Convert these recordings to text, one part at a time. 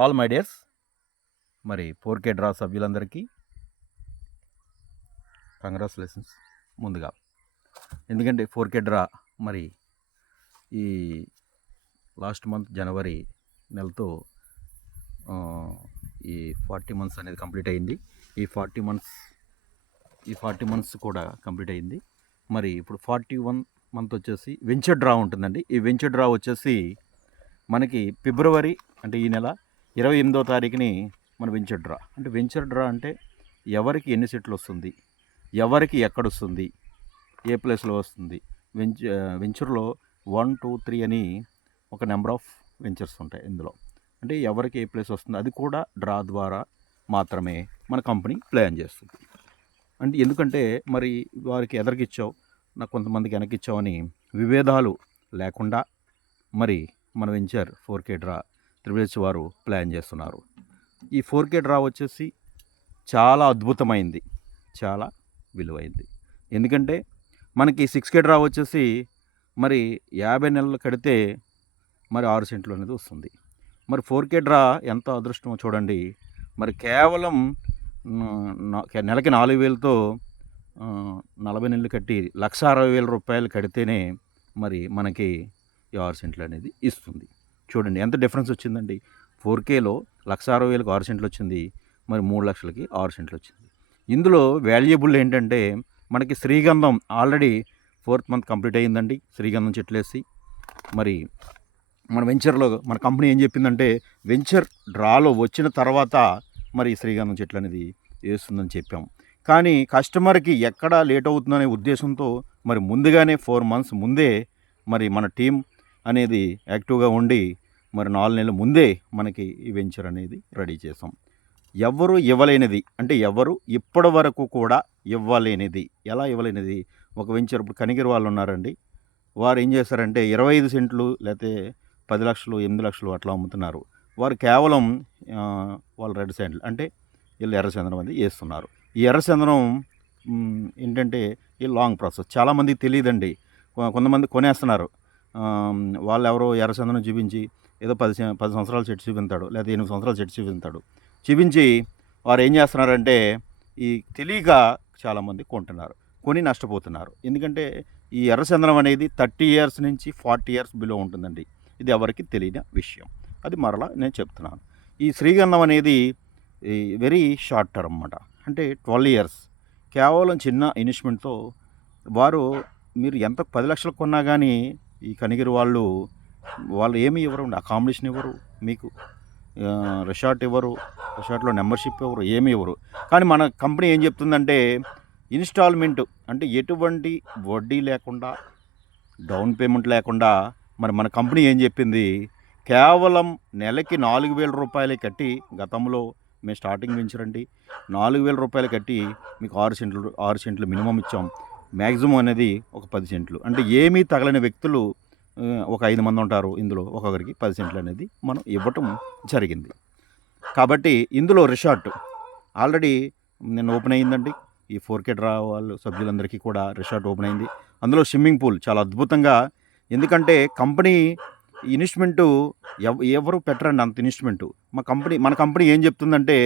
All my dears, మరి 4K draw సభ్యులందరికీ congratulations ముందుగా. ఎందుకంటే 4K డ్రా మరి ఈ లాస్ట్ మంత్ జనవరి నెలతో ఈ 40 మంత్స్ అనేది కంప్లీట్ అయింది. ఈ 40 మంత్స్ కూడా కంప్లీట్ అయింది. మరి ఇప్పుడు 41 మంత్ వచ్చేసి వెంచర్ డ్రా ఉంటుందండి. ఈ వెంచర్ డ్రా వచ్చేసి మనకి ఫిబ్రవరి అంటే ఈ నెల 28వ తారీఖుని మన వెంచర్ డ్రా. అంటే వెంచర్ డ్రా అంటే ఎవరికి ఎన్ని సెట్లు వస్తుంది, ఎవరికి ఎక్కడొస్తుంది, ఏ ప్లేస్లో వస్తుంది. వెంచర్లో 1, 2, 3 అని ఒక నెంబర్ ఆఫ్ వెంచర్స్ ఉంటాయి ఇందులో. అంటే ఎవరికి ఏ ప్లేస్ వస్తుంది అది కూడా డ్రా ద్వారా మాత్రమే మన కంపెనీ ప్లాన్ చేస్తుంది. అంటే ఎందుకంటే మరి వారికి ఎదరికిచ్చావు, నాకు కొంతమందికి వెనకిచ్చావని విభేదాలు లేకుండా మరి మన వెంచర్ 4K డ్రా త్రివేజ్ వారు ప్లాన్ చేస్తున్నారు. ఈ 4K డ్రా వచ్చేసి చాలా అద్భుతమైంది, చాలా విలువైంది. ఎందుకంటే మనకి 6K డ్రా వచ్చేసి మరి 50 నెలలు కడితే మరి 6 సెంట్లు అనేది వస్తుంది. మరి 4K డ్రా ఎంత అదృష్టమో చూడండి. మరి కేవలం నెలకి 4,000తో 40 నెలలు కట్టి 1,60,000 రూపాయలు కడితేనే మరి మనకి ఈ 6 సెంట్లు అనేది ఇస్తుంది. చూడండి ఎంత డిఫరెన్స్ వచ్చిందండి. 4Kలో 1,60,000కి 6 సెంట్లు వచ్చింది, మరి 3 లక్షలకి 6 సెంట్లు వచ్చింది. ఇందులో వాల్యుబుల్ ఏంటంటే మనకి శ్రీగంధం ఆల్రెడీ 4th మంత్ కంప్లీట్ అయ్యిందండి. శ్రీగంధం చెట్లేసి మరి మన వెంచర్లో మన కంపెనీ ఏం చెప్పిందంటే వెంచర్ డ్రాలో వచ్చిన తర్వాత మరి శ్రీగంధం చెట్లు అనేది వేస్తుందని చెప్పాం. కానీ కస్టమర్కి ఎక్కడ లేట్ అవుతుందనే ఉద్దేశంతో మరి ముందుగానే 4 మంత్స్ ముందే మరి మన టీం అనేది యాక్టివ్గా ఉండి మరి 4 నెలల ముందే మనకి ఈ వెంచర్ అనేది రెడీ చేసాం. ఎవరు ఇవ్వలేనిది అంటే ఎవరు ఇప్పటి వరకు కూడా ఇవ్వలేనిది. ఎలా ఇవ్వలేనిది? ఒక వెంచర్ ఇప్పుడు కనిగిరి వాళ్ళు ఉన్నారండి, వారు ఏం చేశారంటే 25 సెంట్లు లేకపోతే 10 లక్షలు 8 లక్షలు అట్లా అమ్ముతున్నారు. వారు కేవలం వాళ్ళు రెడ్ శాండిల్ అంటే వీళ్ళు ఎర్రచందనం అనేది వేస్తున్నారు. ఈ ఎర్రచందనం ఏంటంటే ఈ లాంగ్ ప్రాసెస్, చాలామందికి తెలియదండి. కొంతమంది కొనేస్తున్నారు. వాళ్ళు ఎవరో ఎర్రచందనం చూపించి ఏదో 10 సంవత్సరాల చెట్టు చూపించాడు, లేదా 8 సంవత్సరాల చెట్టు చూపించి వారు ఏం చేస్తున్నారంటే ఈ తెలియక చాలామంది కొంటున్నారు, కొని నష్టపోతున్నారు. ఎందుకంటే ఈ ఎర్రచందనం అనేది 30 ఇయర్స్ నుంచి 40 ఇయర్స్ బిలో ఉంటుందండి. ఇది ఎవరికి తెలియని విషయం, అది మరలా నేను చెప్తున్నాను. ఈ శ్రీగంధం అనేది వెరీ షార్ట్ టర్మ్ అన్నమాట. అంటే 12 ఇయర్స్ కేవలం చిన్న ఇన్వెస్ట్మెంట్తో వారు మీరు ఎంత 10 లక్షలు కొన్నా కానీ ఈ కనిగిరి వాళ్ళు ఏమీ ఇవ్వరు, అకామిడేషన్ ఇవ్వరు, మీకు రిసార్ట్ ఇవ్వరు, రిసార్ట్లో మెంబర్షిప్ ఇవ్వరు, ఏమీ ఇవ్వరు. కానీ మన కంపెనీ ఏం చెప్తుందంటే ఇన్స్టాల్మెంట్ అంటే ఎటువంటి వడ్డీ లేకుండా, డౌన్ పేమెంట్ లేకుండా మరి మన కంపెనీ ఏం చెప్పింది, కేవలం నెలకి 4,000 రూపాయలే కట్టి, గతంలో మేము స్టార్టింగ్ పెంచరండి 4,000 రూపాయలు కట్టి మీకు 6 సెంట్లు మినిమం ఇచ్చాం. మ్యాక్సిమం అనేది ఒక 10 సెంట్లు. అంటే ఏమీ తగలని వ్యక్తులు ఒక 5 మంది ఉంటారు. ఇందులో ఒక్కొక్కరికి 10 సెంట్లు అనేది మనం ఇవ్వటం జరిగింది. కాబట్టి ఇందులో రిసార్ట్ ఆల్రెడీ నిన్న ఓపెన్ అయ్యిందండి. ఈ 4K డ్రా వాళ్ళు సభ్యులందరికీ కూడా రిసార్ట్ ఓపెన్ అయింది. అందులో స్విమ్మింగ్ పూల్ చాలా అద్భుతంగా. ఎందుకంటే కంపెనీ ఇన్వెస్ట్మెంటు ఎవరు పెట్టరండి అంత ఇన్వెస్ట్మెంటు. మన కంపెనీ ఏం చెప్తుందంటే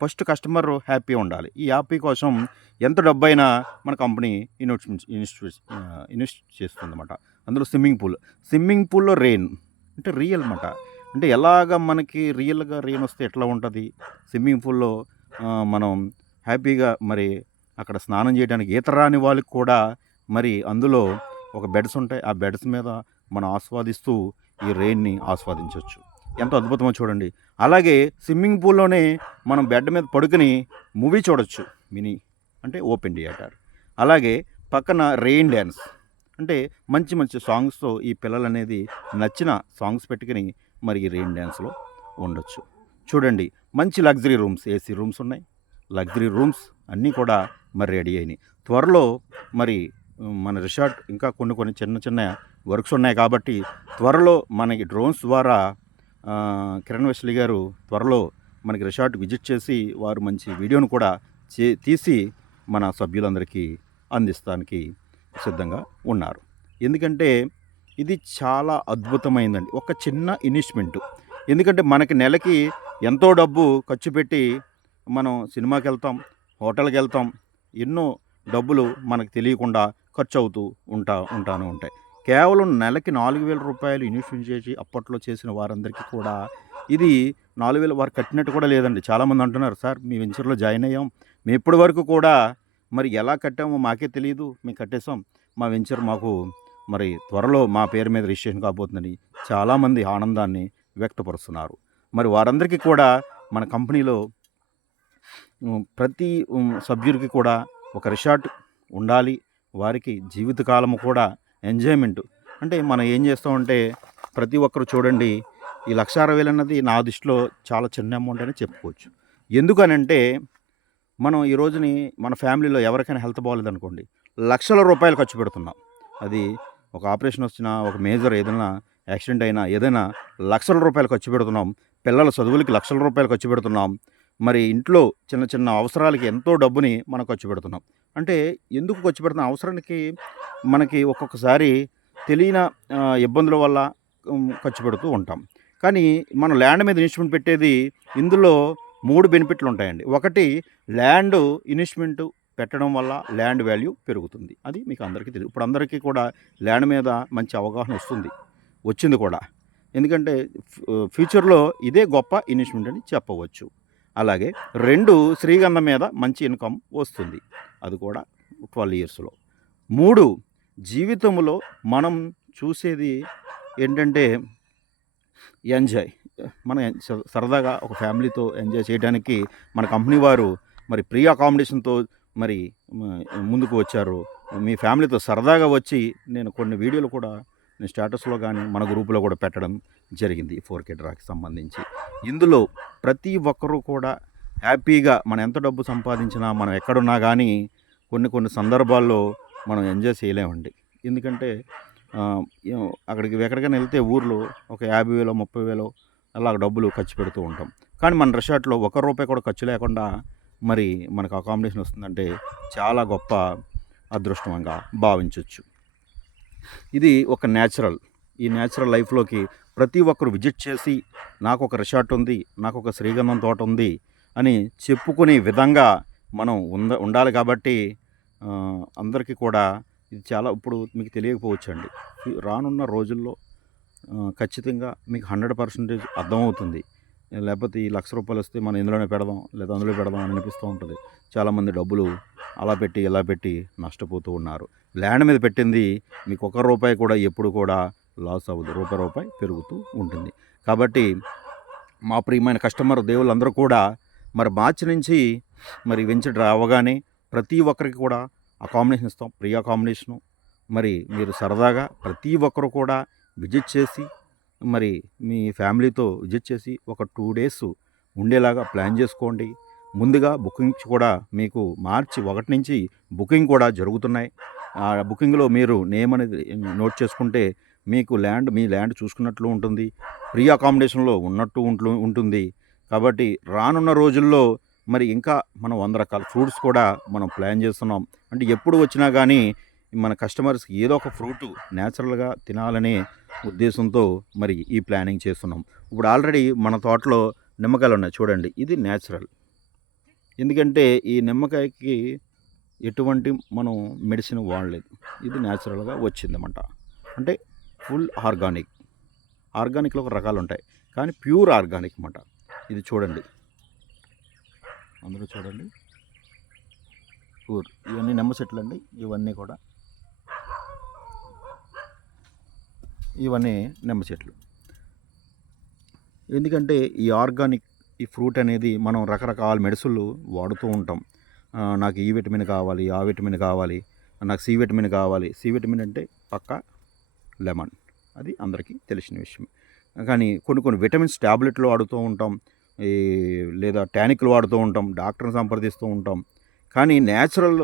ఫస్ట్ కస్టమర్ హ్యాపీ ఉండాలి. ఈ హ్యాపీ కోసం ఎంత డబ్బైనా మన కంపెనీ ఇన్వెస్ట్ చేస్తుందన్నమాట. అందులో స్విమ్మింగ్ పూల్లో రెయిన్ అంటే రియల్ అన్నమాట. అంటే ఎలాగ మనకి రియల్గా రెయిన్ వస్తే ఎట్లా ఉంటుంది, స్విమ్మింగ్ పూల్లో మనం హ్యాపీగా మరి అక్కడ స్నానం చేయడానికి ఈత రాని వాళ్ళకి కూడా మరి అందులో ఒక బెడ్స్ ఉంటాయి. ఆ బెడ్స్ మీద మనం ఆస్వాదిస్తూ ఈ రెయిన్ని ఆస్వాదించవచ్చు. ఎంతో అద్భుతమో చూడండి. అలాగే స్విమ్మింగ్ పూల్లోనే మనం బెడ్ మీద పడుకుని మూవీ చూడొచ్చు, మినీ అంటే ఓపెన్ థియేటర్. అలాగే పక్కన రెయిన్ డ్యాన్స్ అంటే మంచి సాంగ్స్తో ఈ పిల్లలు అనేది నచ్చిన సాంగ్స్ పెట్టుకుని మరి ఈ రెయిన్ డ్యాన్స్లో ఉండొచ్చు. చూడండి మంచి లగ్జరీ రూమ్స్, ఏసీ రూమ్స్ ఉన్నాయి, లగ్జరీ రూమ్స్ అన్నీ కూడా మరి రెడీ అయినాయి. త్వరలో మరి మన రిసార్ట్ ఇంకా కొన్ని చిన్న వర్క్స్ ఉన్నాయి. కాబట్టి త్వరలో మనకి డ్రోన్స్ ద్వారా కిరణ్ వెస్లీ గారు త్వరలో మనకి రిసార్ట్ విజిట్ చేసి వారు మంచి వీడియోను కూడా తీసి మన సభ్యులందరికీ అందిస్తానికి సిద్ధంగా ఉన్నారు. ఎందుకంటే ఇది చాలా అద్భుతమైందండి, ఒక చిన్న ఇన్వెస్ట్మెంటు. ఎందుకంటే మనకి నెలకి ఎంతో డబ్బు ఖర్చు పెట్టి మనం సినిమాకి వెళ్తాం, హోటల్కి వెళ్తాం, ఎన్నో డబ్బులు మనకు తెలియకుండా ఖర్చు అవుతూ ఉంటాయి. కేవలం నెలకి 4,000 రూపాయలు ఇన్వెస్ట్మెంట్ చేసి అప్పట్లో చేసిన వారందరికీ కూడా ఇది 4,000 వారు కట్టినట్టు కూడా లేదండి. చాలామంది అంటున్నారు, సార్ మీ వెంచర్లో జాయిన్ అయ్యాం, మేము ఇప్పటి వరకు కూడా మరి ఎలా కట్టామో మాకే తెలియదు, మేము కట్టేసాం, మా వెంచర్ మాకు మరి త్వరలో మా పేరు మీద రిజిస్ట్రేషన్ కాబోతుందని చాలామంది ఆనందాన్ని వ్యక్తపరుస్తున్నారు. మరి వారందరికీ కూడా మన కంపెనీలో ప్రతి సభ్యుడికి కూడా ఒక రిసార్ట్ ఉండాలి. వారికి జీవితకాలము కూడా ఎంజాయ్మెంట్. అంటే మనం ఏం చేస్తామంటే ప్రతి ఒక్కరు చూడండి, ఈ 1,60,000 అన్నది నా దృష్టిలో చాలా చిన్న అమౌంట్ అని చెప్పుకోవచ్చు. ఎందుకనంటే మనం ఈ రోజుని మన ఫ్యామిలీలో ఎవరికైనా హెల్త్ బాగోలేదనుకోండి, లక్షల రూపాయలు ఖర్చు పెడుతున్నాం. అది ఒక ఆపరేషన్ వచ్చినా, ఒక మేజర్ ఏదైనా యాక్సిడెంట్ అయినా, ఏదైనా లక్షల రూపాయలు ఖర్చు పెడుతున్నాం. పిల్లల చదువులకి లక్షల రూపాయలు ఖర్చు పెడుతున్నాం. మరి ఇంట్లో చిన్న చిన్న అవసరాలకి ఎంతో డబ్బుని మనం ఖర్చు పెడుతున్నాం. అంటే ఎందుకు ఖర్చు పెడుతున్నాం? అవసరానికి మనకి ఒక్కొక్కసారి తెలియని ఇబ్బందుల వల్ల ఖర్చు పెడుతూ ఉంటాం. కానీ మనం ల్యాండ్ మీద ఇన్వెస్ట్మెంట్ పెట్టేది ఇందులో 3 బెనిఫిట్లు ఉంటాయండి. ఒకటి, ల్యాండ్ ఇన్వెస్ట్మెంట్ పెట్టడం వల్ల ల్యాండ్ వాల్యూ పెరుగుతుంది. అది మీకు అందరికీ తెలియదు. ఇప్పుడు అందరికీ కూడా ల్యాండ్ మీద మంచి అవగాహన వచ్చింది కూడా. ఎందుకంటే ఫ్యూచర్లో ఇదే గొప్ప ఇన్వెస్ట్మెంట్ అని చెప్పవచ్చు. అలాగే 2, శ్రీగంధం మీద మంచి ఇన్కమ్ వస్తుంది, అది కూడా 12 ఇయర్స్లో. 3, జీవితంలో మనం చూసేది ఏంటంటే ఎంజాయ్. మనం సరదాగా ఒక ఫ్యామిలీతో ఎంజాయ్ చేయడానికి మన కంపెనీ వారు మరి ప్రీ అకామిడేషన్తో మరి ముందుకు వచ్చారు. మీ ఫ్యామిలీతో సరదాగా వచ్చి నేను కొన్ని వీడియోలు కూడా నేను స్టేటస్లో కానీ మన గ్రూపులో కూడా పెట్టడం జరిగింది 4K డ్రాకి సంబంధించి. ఇందులో ప్రతి ఒక్కరూ కూడా హ్యాపీగా మనం ఎంత డబ్బు సంపాదించినా, మనం ఎక్కడున్నా కానీ కొన్ని సందర్భాల్లో మనం ఎంజాయ్ చేయలేమండి. ఎందుకంటే అక్కడికి ఎక్కడికైనా వెళ్తే ఊర్లో ఒక 50,000 30,000 అలా డబ్బులు ఖర్చు పెడుతూ ఉంటాం. కానీ మన రిసార్ట్లో ₹1 కూడా ఖర్చు లేకుండా మరి మనకు అకామిడేషన్ వస్తుందంటే చాలా గొప్ప అదృష్టంగా భావించవచ్చు. ఇది ఒక న్యాచురల్. ఈ న్యాచురల్ లైఫ్లోకి ప్రతి ఒక్కరు విజిట్ చేసి నాకు ఒక రిసార్ట్ ఉంది, నాకు ఒక శ్రీగంధం తోట ఉంది అని చెప్పుకునే విధంగా మనం ఉండాలి. కాబట్టి అందరికీ కూడా ఇది చాలా ఇప్పుడు మీకు తెలియకపోవచ్చండి. రానున్న రోజుల్లో ఖచ్చితంగా మీకు 100% అర్థమవుతుంది. లేకపోతే ఈ ₹1,00,000 వస్తే మనం ఇందులోనే పెడదాం, లేదా అందులో పెడదాం అని అనిపిస్తూ ఉంటుంది. చాలామంది డబ్బులు అలా పెట్టి ఇలా పెట్టి నష్టపోతూ ఉన్నారు. ల్యాండ్ మీద పెట్టింది మీకు ₹1 కూడా ఎప్పుడు కూడా లాస్ అవ్వదు, రూపాయి పెరుగుతూ ఉంటుంది. కాబట్టి మా ప్రియమైన కస్టమర్ దేవుళ్ళందరూ కూడా మరి మార్చి నుంచి మరి వెంచర్ అవ్వగానే ప్రతి ఒక్కరికి కూడా అకామిడేషన్ ఇస్తాం, ప్రీ అకామిడేషను. మరి మీరు సరదాగా ప్రతి ఒక్కరు కూడా విజిట్ చేసి మరి మీ ఫ్యామిలీతో విజిట్ చేసి ఒక 2 డేస్ ఉండేలాగా ప్లాన్ చేసుకోండి. ముందుగా బుకింగ్స్ కూడా మీకు మార్చి 1 నుంచి బుకింగ్ కూడా జరుగుతున్నాయి. ఆ బుకింగ్లో మీరు నేమ్ అనేది నోట్ చేసుకుంటే మీకు మీ ల్యాండ్ చూసుకున్నట్లు ఉంటుంది, ప్రీ అకామిడేషన్లో ఉన్నట్టు ఉంటుంది. కాబట్టి రానున్న రోజుల్లో మరి ఇంకా మనం 100 రకాల ఫ్రూట్స్ కూడా మనం ప్లాన్ చేస్తున్నాం. అంటే ఎప్పుడు వచ్చినా కానీ మన కస్టమర్స్కి ఏదో ఒక ఫ్రూటు న్యాచురల్గా తినాలనే ఉద్దేశంతో మరి ఈ ప్లానింగ్ చేస్తున్నాం. ఇప్పుడు ఆల్రెడీ మన తోటలో నిమ్మకాయలు ఉన్నాయి చూడండి, ఇది న్యాచురల్. ఎందుకంటే ఈ నిమ్మకాయకి ఎటువంటి మనం మెడిసిన్ వాడలేదు, ఇది న్యాచురల్గా వచ్చిందన్నమాట. అంటే ఫుల్ ఆర్గానిక్లో ఒక రకాలు ఉంటాయి, కానీ ప్యూర్ ఆర్గానిక్ అన్నమాట. ఇది చూడండి, అందరూ చూడండి, ప్యూర్. ఇవన్నీ నిమ్మ చెట్లు అండి, ఇవన్నీ నిమ్మ చెట్లు. ఎందుకంటే ఈ ఆర్గానిక్ ఈ ఫ్రూట్ అనేది మనం రకరకాల మెడిసిన్లు వాడుతూ ఉంటాం. నాకు ఈ విటమిన్ కావాలి, ఆ విటమిన్ కావాలి, నాకు సి విటమిన్ కావాలి. సి విటమిన్ అంటే పక్కా లెమన్, అది అందరికీ తెలిసిన విషయం. కానీ కొన్ని విటమిన్స్ ట్యాబ్లెట్లు వాడుతూ ఉంటాం, లేదా టానిక్లు వాడుతూ ఉంటాం, డాక్టర్ని సంప్రదిస్తూ ఉంటాం. కానీ న్యాచురల్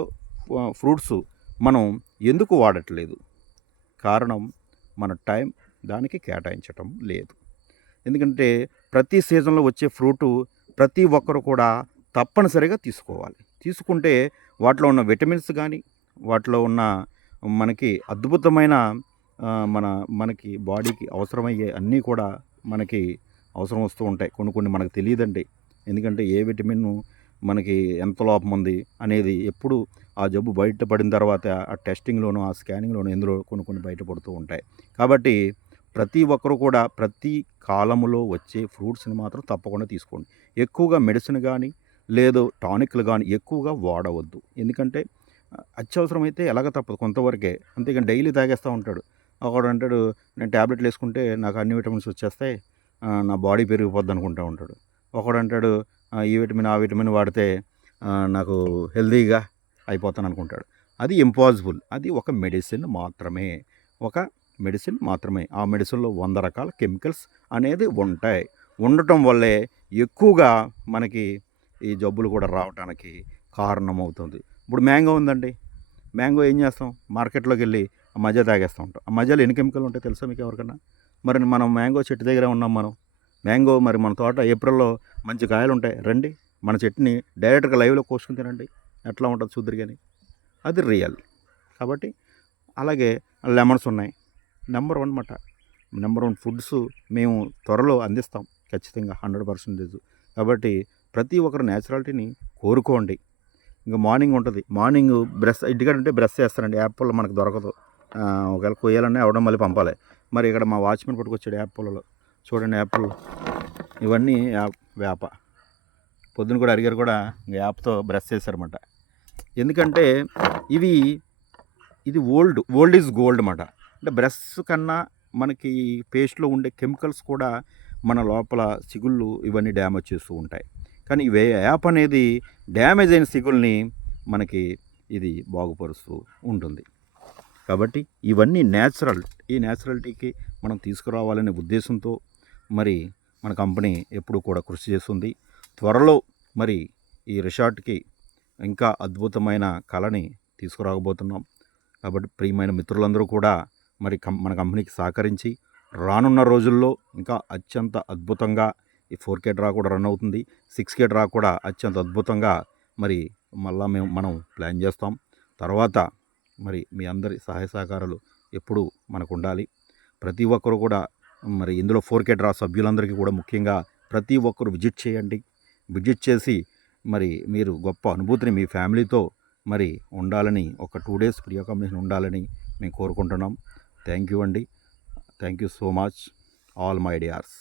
ఫ్రూట్స్ మనం ఎందుకు వాడట్లేదు? కారణం మన టైం దానికి కేటాయించటం లేదు. ఎందుకంటే ప్రతి సీజన్లో వచ్చే ఫ్రూటు ప్రతి ఒక్కరు కూడా తప్పనిసరిగా తీసుకోవాలి. తీసుకుంటే వాటిలో ఉన్న విటమిన్స్ కానీ, వాటిలో ఉన్న మనకి అద్భుతమైన మనకి బాడీకి అవసరమయ్యే అన్నీ కూడా మనకి అవసరం వస్తూ ఉంటాయి. కొన్ని మనకు తెలియదండి. ఎందుకంటే ఏ విటమిన్ మనకి ఎంత లోపం ఉంది అనేది ఎప్పుడు ఆ జబ్బు బయటపడిన తర్వాత ఆ టెస్టింగ్లోను ఆ స్కానింగ్లోను ఎందులో కొన్ని బయటపడుతూ ఉంటాయి. కాబట్టి ప్రతి ఒక్కరు కూడా ప్రతి కాలములో వచ్చే ఫ్రూట్స్ని మాత్రం తప్పకుండా తీసుకోండి. ఎక్కువగా మెడిసిన్ కానీ లేదు టానిక్లు కానీ ఎక్కువగా వాడవద్దు. ఎందుకంటే అత్యవసరమైతే ఎలాగ తప్పదు కొంతవరకే. అంతేగాని డైలీ తాగేస్తూ ఉంటాడు. ఒకడు అంటాడు నేను ట్యాబ్లెట్లు వేసుకుంటే నాకు అన్ని విటమిన్స్ వచ్చేస్తాయి, నా బాడీ పెరిగిపోద్ది అనుకుంటూ ఉంటాడు. ఒకడు అంటాడు ఈ విటమిన్ ఆ విటమిన్ వాడితే నాకు హెల్తీగా అయిపోతాను అనుకుంటాడు. అది ఇంపాసిబుల్. అది ఒక మెడిసిన్ మాత్రమే. ఒక మెడిసిన్ మాత్రమే. ఆ మెడిసిన్లో 100 రకాల కెమికల్స్ అనేది ఉంటాయి. ఉండటం వల్లే ఎక్కువగా మనకి ఈ జబ్బులు కూడా రావటానికి కారణమవుతుంది. ఇప్పుడు మ్యాంగో ఉందండి. మ్యాంగో ఏం చేస్తాం? మార్కెట్లోకి వెళ్ళి ఆ మజా తాగేస్తూ ఉంటాం. ఆ మజాలో ఎన్ని కెమికల్ ఉంటాయి తెలుసా మీకు ఎవరికన్నా? మరి మనం మ్యాంగో చెట్టు దగ్గరే ఉన్నాం మనం. మ్యాంగో మరి మన తోట ఏప్రిల్లో మంచి కాయలు ఉంటాయి. రండి మన చెట్టుని డైరెక్ట్గా లైవ్లో కోసుకుని తినండి. ఎట్లా ఉంటుంది చూద్దురు కానీ. అది రియల్. కాబట్టి అలాగే లెమన్స్ ఉన్నాయి. నెంబర్ 1 మాట. నెంబర్ 1 ఫుడ్స్ మేము త్వరలో అందిస్తాం ఖచ్చితంగా 100%. కాబట్టి ప్రతి ఒక్కరు న్యాచురాలిటీని కోరుకోండి. ఇంకా మార్నింగ్ ఉంటుంది. మార్నింగ్ బ్రష్ ఇంటికాడంటే బ్రష్ చేస్తారండి. యాపిల్ మనకు దొరకదు. ఒకవేళ కొయ్యాలన్నా ఎవడం మళ్ళీ పంపాలి. మరి ఇక్కడ మా వాచ్మెన్ పట్టుకొచ్చాడు యాపిల్లో. చూడండి యాపిల్ ఇవన్నీ వేప. పొద్దున కూడా అడిగారు కూడా యాప్తో బ్రష్ చేశారన్నమాట. ఎందుకంటే ఇది ఓల్డ్ ఈజ్ గోల్డ్ అన్నమాట. అంటే బ్రష్ కన్నా మనకి పేస్ట్లో ఉండే కెమికల్స్ కూడా మన లోపల సిగుళ్ళు ఇవన్నీ డ్యామేజ్ చేస్తూ ఉంటాయి. కానీ యాప్ అనేది డ్యామేజ్ అయిన సిగుల్ని మనకి ఇది బాగుపరుస్తూ ఉంటుంది. కాబట్టి ఇవన్నీ న్యాచురల్. ఈ న్యాచురాలిటీకి మనం తీసుకురావాలనే ఉద్దేశంతో మరి మన కంపెనీ ఎప్పుడూ కూడా కృషి చేస్తుంది. త్వరలో మరి ఈ రిసార్ట్కి ఇంకా అద్భుతమైన కళని తీసుకురాబోతున్నాం. కాబట్టి ప్రియమైన మిత్రులందరూ కూడా మరి మన కంపెనీకి సహకరించి రానున్న రోజుల్లో ఇంకా అత్యంత అద్భుతంగా ఈ 4K డ్రా కూడా రన్ అవుతుంది. 6K డ్రా కూడా అత్యంత అద్భుతంగా మరి మళ్ళా మనం ప్లాన్ చేస్తాం. తర్వాత మరి మీ అందరి సహాయ సహకారాలు ఎప్పుడూ మనకు ఉండాలి. ప్రతి ఒక్కరు కూడా మరి ఇందులో 4K డ్రా సభ్యులందరికీ కూడా ముఖ్యంగా ప్రతి ఒక్కరు విజిట్ చేయండి. విజిట్ చేసి మరి మీరు గొప్ప అనుభూతిని మీ ఫ్యామిలీతో మరి ఉండాలని, ఒక 2 days ఫ్రీ అకామిడేషన్ ఉండాలని మేము కోరుకుంటున్నాం. థ్యాంక్ యూ అండి. Thank you so much all my dears.